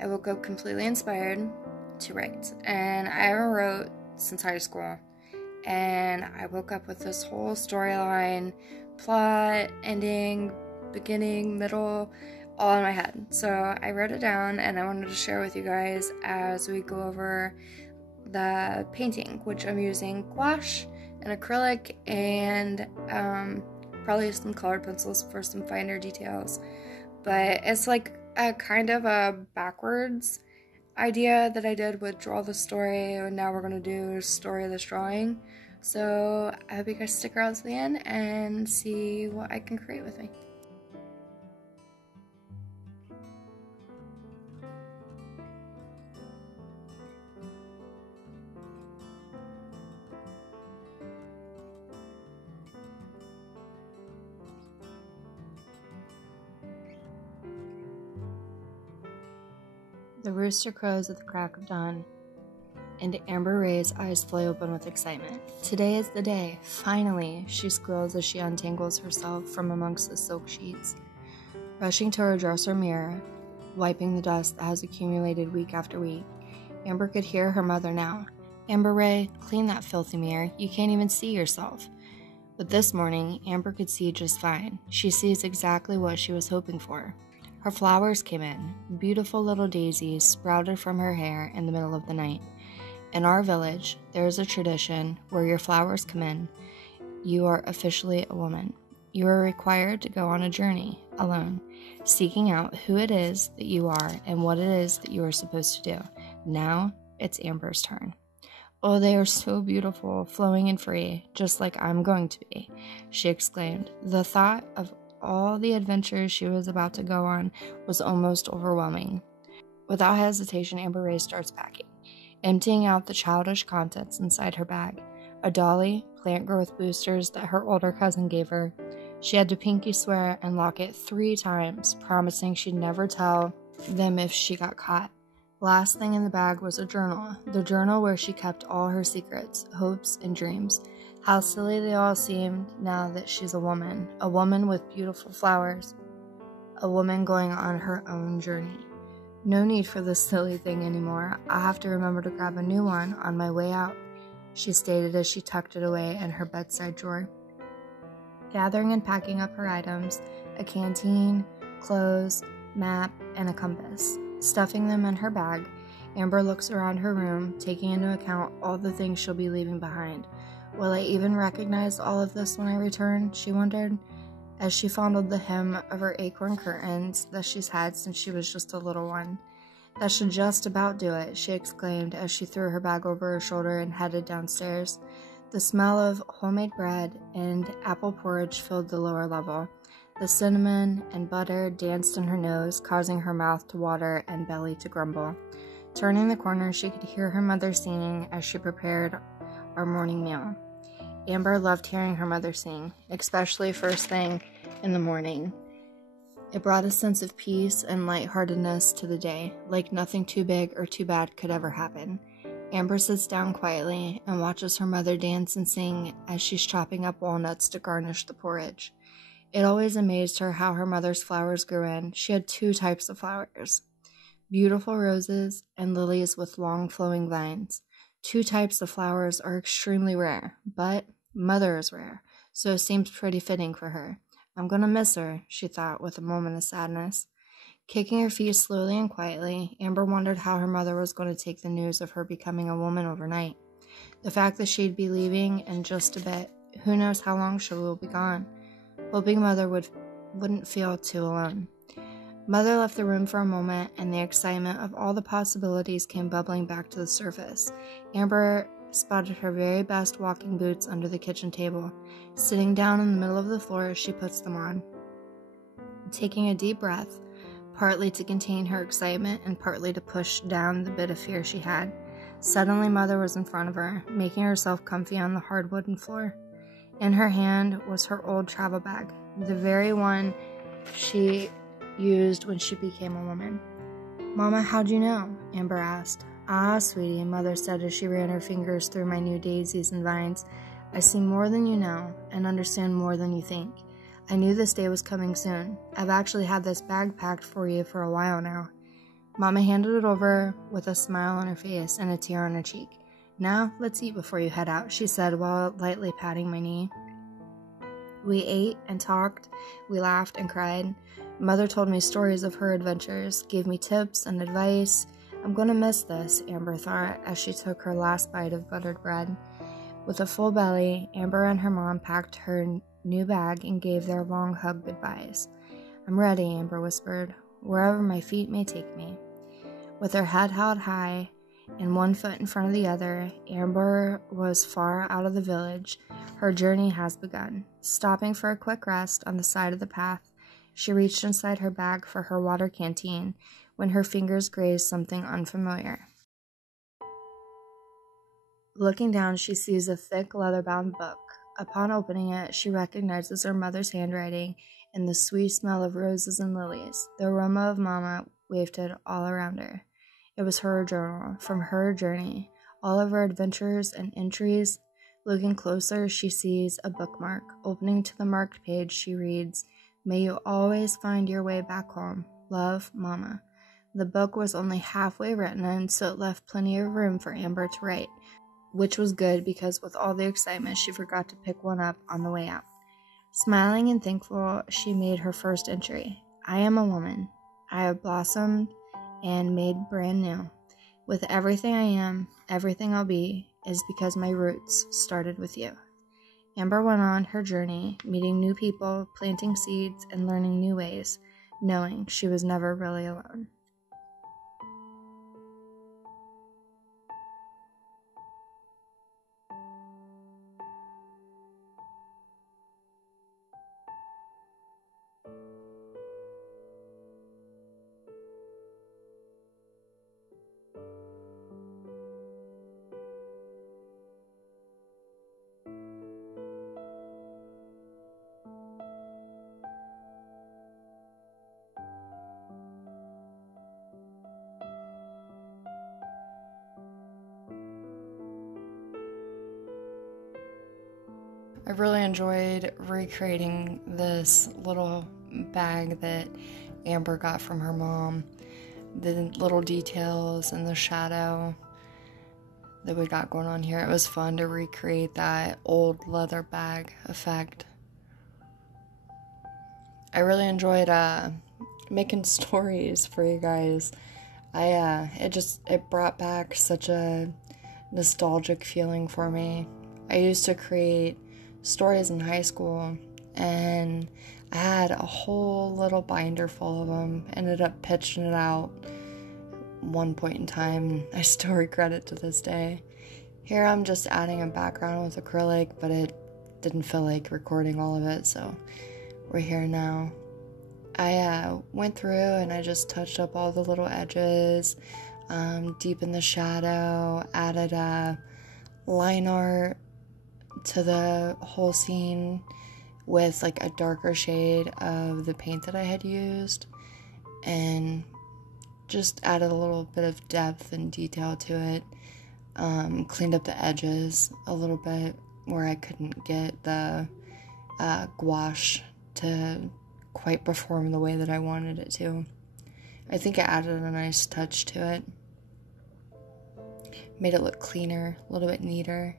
I woke up completely inspired to write, and I haven't wrote since high school. And I woke up with this whole storyline, plot, ending, beginning, middle, all in my head. So I wrote it down, and I wanted to share with you guys as we go over the painting, which I'm using gouache and acrylic and probably some colored pencils for some finer details. But it's like a kind of a backwards idea that I did with Draw the Story, and now we're going to do Story of this Drawing. So I hope you guys stick around to the end and see what I can create with me. The rooster crows at the crack of dawn, and Amber Ray's eyes fly open with excitement. Today is the day. Finally, she squeals as she untangles herself from amongst the silk sheets. Rushing to her dresser mirror, wiping the dust that has accumulated week after week, Amber could hear her mother now. "Amber Ray, clean that filthy mirror. You can't even see yourself." But this morning, Amber could see just fine. She sees exactly what she was hoping for. Her flowers came in. Beautiful little daisies sprouted from her hair in the middle of the night. In our village, there is a tradition where your flowers come in. You are officially a woman. You are required to go on a journey, alone, seeking out who it is that you are and what it is that you are supposed to do. Now, it's Amber's turn. "Oh, they are so beautiful, flowing and free, just like I'm going to be," she exclaimed. The thought of all the adventures she was about to go on was almost overwhelming. Without hesitation, Amber Ray starts packing, emptying out the childish contents inside her bag. A dolly, plant growth boosters that her older cousin gave her. She had to pinky swear and lock it 3 times, promising she'd never tell them if she got caught. Last thing in the bag was a journal, the journal where she kept all her secrets, hopes, and dreams. How silly they all seemed now that she's a woman with beautiful flowers, a woman going on her own journey. "No need for this silly thing anymore. I'll have to remember to grab a new one on my way out," she stated as she tucked it away in her bedside drawer. Gathering and packing up her items, a canteen, clothes, map, and a compass. Stuffing them in her bag, Amber looks around her room, taking into account all the things she'll be leaving behind. "Will I even recognize all of this when I return?" she wondered, as she fondled the hem of her acorn curtains that she's had since she was just a little one. "That should just about do it," she exclaimed as she threw her bag over her shoulder and headed downstairs. The smell of homemade bread and apple porridge filled the lower level. The cinnamon and butter danced in her nose, causing her mouth to water and belly to grumble. Turning the corner, she could hear her mother singing as she prepared our morning meal. Amber loved hearing her mother sing, especially first thing in the morning. It brought a sense of peace and lightheartedness to the day, like nothing too big or too bad could ever happen. Amber sits down quietly and watches her mother dance and sing as she's chopping up walnuts to garnish the porridge. It always amazed her how her mother's flowers grew in. She had 2 types of flowers, beautiful roses and lilies with long flowing vines. 2 types of flowers are extremely rare, but Mother is rare, so it seems pretty fitting for her. "I'm gonna miss her," she thought with a moment of sadness. Kicking her feet slowly and quietly, Amber wondered how her mother was going to take the news of her becoming a woman overnight. The fact that she'd be leaving in just a bit, who knows how long she will be gone. Hoping Mother wouldn't feel too alone. Mother left the room for a moment, and the excitement of all the possibilities came bubbling back to the surface. Amber spotted her very best walking boots under the kitchen table. Sitting down in the middle of the floor, she puts them on. Taking a deep breath, partly to contain her excitement and partly to push down the bit of fear she had, suddenly Mother was in front of her, making herself comfy on the hard wooden floor. In her hand was her old travel bag, the very one she used when she became a woman. "Mama, how'd you know?" Amber asked. "Ah, sweetie," Mother said as she ran her fingers through my new daisies and vines. "I see more than you know and understand more than you think. I knew this day was coming soon. I've actually had this bag packed for you for a while now." Mama handed it over with a smile on her face and a tear on her cheek. "Now, let's eat before you head out," she said while lightly patting my knee. We ate and talked, we laughed and cried. Mother told me stories of her adventures, gave me tips and advice. I'm gonna miss this, Amber thought as she took her last bite of buttered bread. With a full belly, Amber and her mom packed her new bag and gave their long hug goodbyes. "I'm ready," Amber whispered, "wherever my feet may take me." With her head held high and one foot in front of the other, Amber was far out of the village. Her journey has begun. Stopping for a quick rest on the side of the path, she reached inside her bag for her water canteen when her fingers grazed something unfamiliar. Looking down, she sees a thick, leather-bound book. Upon opening it, she recognizes her mother's handwriting and the sweet smell of roses and lilies. The aroma of Mama wafted all around her. It was her journal, from her journey, all of her adventures and entries. Looking closer, she sees a bookmark. Opening to the marked page, she reads, "May you always find your way back home. Love, Mama." The book was only halfway written, and so it left plenty of room for Amber to write, which was good because with all the excitement, she forgot to pick one up on the way out. Smiling and thankful, she made her first entry. "I am a woman. I have blossomed and made brand new. With everything I am, everything I'll be, is because my roots started with you." Amber went on her journey, meeting new people, planting seeds, and learning new ways, knowing she was never really alone. I really enjoyed recreating this little bag that Amber got from her mom. The little details and the shadow that we got going on here. It was fun to recreate that old leather bag effect. I really enjoyed making stories for you guys. It brought back such a nostalgic feeling for me. I used to create stories in high school, and I had a whole little binder full of them. Ended up pitching it out one point in time. I still regret it to this day. Here I'm just adding a background with acrylic, but it didn't feel like recording all of it, so we're here now. I went through and I just touched up all the little edges, deepened the shadow, added line art to the whole scene with like a darker shade of the paint that I had used, and just added a little bit of depth and detail to it. Cleaned up the edges a little bit where I couldn't get the gouache to quite perform the way that I wanted it to. I think I added a nice touch to it. Made it look cleaner, a little bit neater.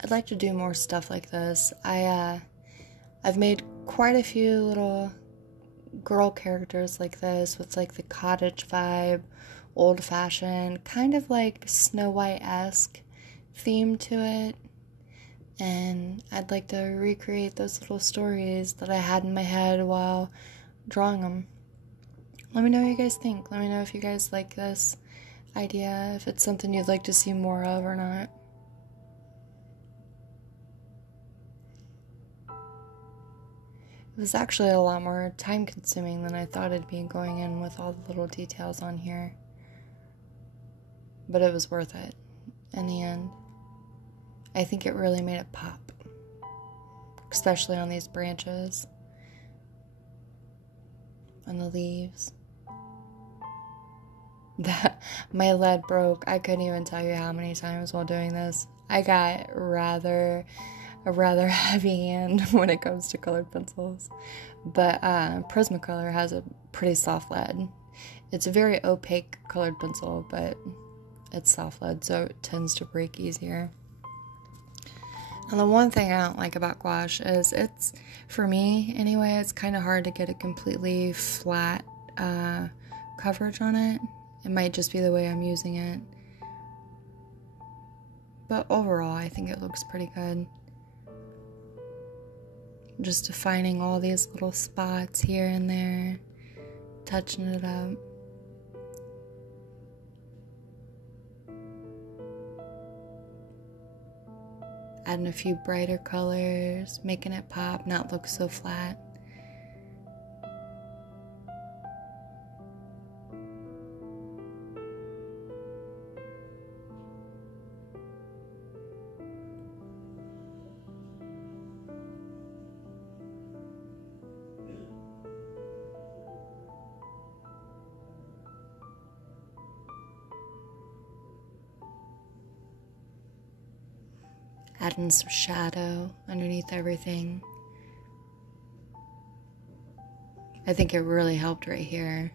I'd like to do more stuff like this. I've made quite a few little girl characters like this with like the cottage vibe, old-fashioned, kind of like Snow White-esque theme to it, and I'd like to recreate those little stories that I had in my head while drawing them. Let me know what you guys think. Let me know if you guys like this idea, if it's something you'd like to see more of or not. It was actually a lot more time consuming than I thought it'd be, going in with all the little details on here. But it was worth it in the end. I think it really made it pop, especially on these branches, on the leaves. My lead broke. I couldn't even tell you how many times while doing this. I got rather a rather heavy hand when it comes to colored pencils. But Prismacolor has a pretty soft lead. It's a very opaque colored pencil, but it's soft lead, so it tends to break easier. And the one thing I don't like about gouache is it's, for me anyway, it's kind of hard to get a completely flat coverage on it. It might just be the way I'm using it. But overall, I think it looks pretty good. Just defining all these little spots here and there, touching it up. Adding a few brighter colors, making it pop, not look so flat. Adding some shadow underneath everything. I think it really helped right here.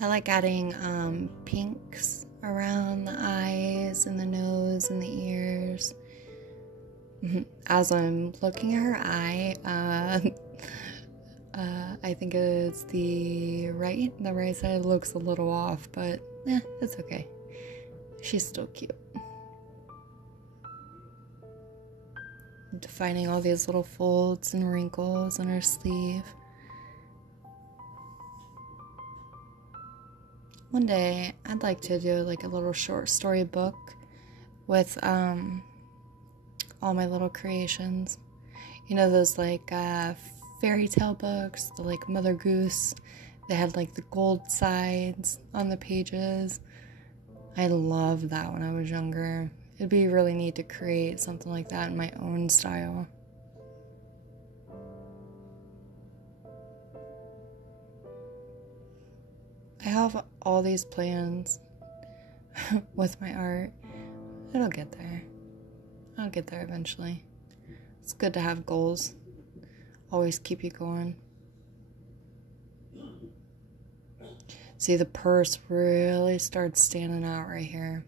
I like adding pinks around the eyes and the nose and the ears. As I'm looking at her eye, I think it's the right side looks a little off, but it's okay. She's still cute. Defining all these little folds and wrinkles on her sleeve. One day, I'd like to do like a little short story book with all my little creations. You know those like fairy tale books, the like Mother Goose. They had like the gold sides on the pages. I loved that when I was younger. It'd be really neat to create something like that in my own style. I have all these plans with my art. It'll get there. I'll get there eventually. It's good to have goals. Always keep you going. See, the purse really starts standing out right here.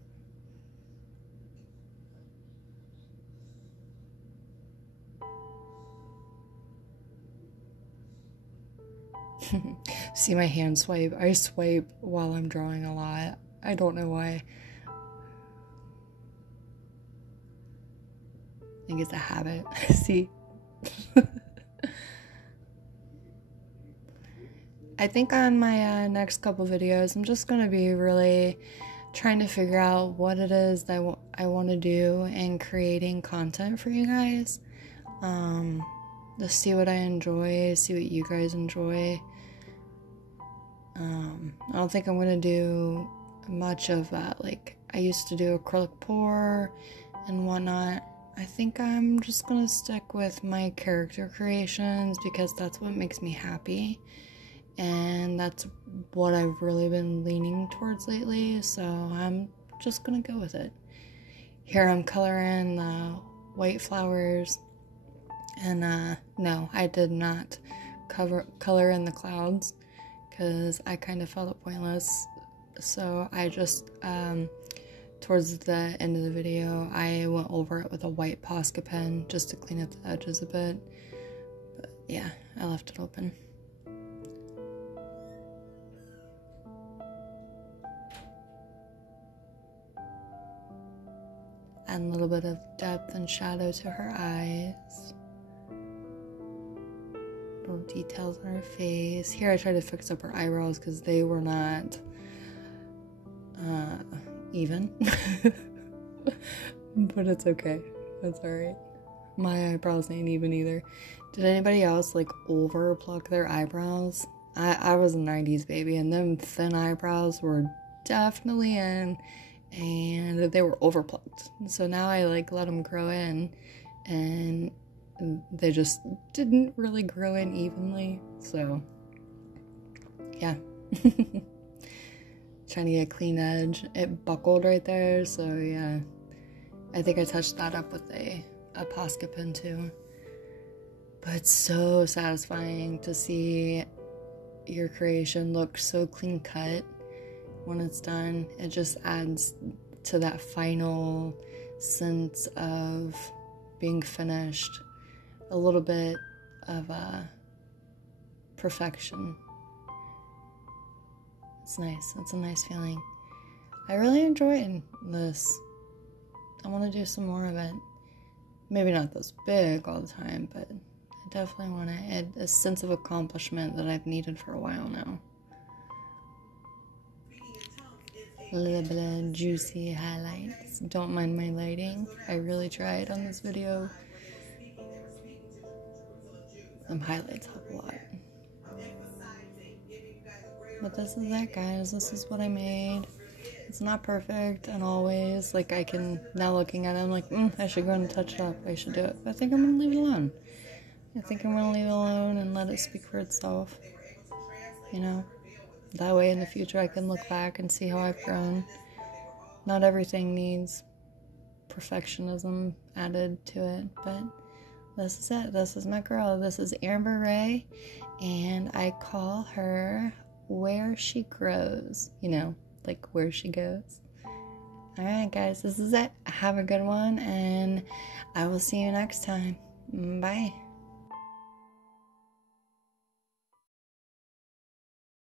See my hand swipe? I swipe while I'm drawing a lot. I don't know why. I think it's a habit. See? I think on my next couple videos, I'm just going to be really trying to figure out what it is that I want to do and creating content for you guys. To see what I enjoy, see what you guys enjoy. I don't think I'm going to do much of that. Like, I used to do acrylic pour and whatnot. I think I'm just going to stick with my character creations because that's what makes me happy. And that's what I've really been leaning towards lately, so I'm just gonna go with it. Here I'm coloring the white flowers, and no, I did not color in the clouds, because I kind of felt it pointless, so I just, towards the end of the video, I went over it with a white Posca pen, just to clean up the edges a bit, but yeah, I left it open. Add a little bit of depth and shadow to her eyes. Little details on her face. Here I tried to fix up her eyebrows because they were not even. But it's okay. That's alright. My eyebrows ain't even either. Did anybody else like over pluck their eyebrows? I was a 90s baby, and them thin eyebrows were definitely in. And they were overplucked, so now I like let them grow in, and they just didn't really grow in evenly, so yeah, Trying to get a clean edge. It buckled right there, so yeah. I think I touched that up with a Posca pin too. But it's so satisfying to see your creation look so clean cut when it's done. It just adds to that final sense of being finished, a little bit of perfection. It's nice. It's a nice feeling. I really enjoyed this. I want to do some more of it. Maybe not this big all the time, but I definitely want to add a sense of accomplishment that I've needed for a while now. A little bit of juicy highlights. Don't mind my lighting. I really tried on this video. Some highlights help a lot. But this is it, guys. This is what I made. It's not perfect, and always, like, I can, now looking at it, I'm like, I should go and touch it up. I should do it. But I think I'm going to leave it alone. I think I'm going to leave it alone and let it speak for itself. You know? That way in the future I can look back and see how I've grown. Not everything needs perfectionism added to it, but this is it. This is my girl. This is Amber Ray, and I call her Where She Grows. You know, like where she goes. Alright, guys, this is it. Have a good one, and I will see you next time. Bye.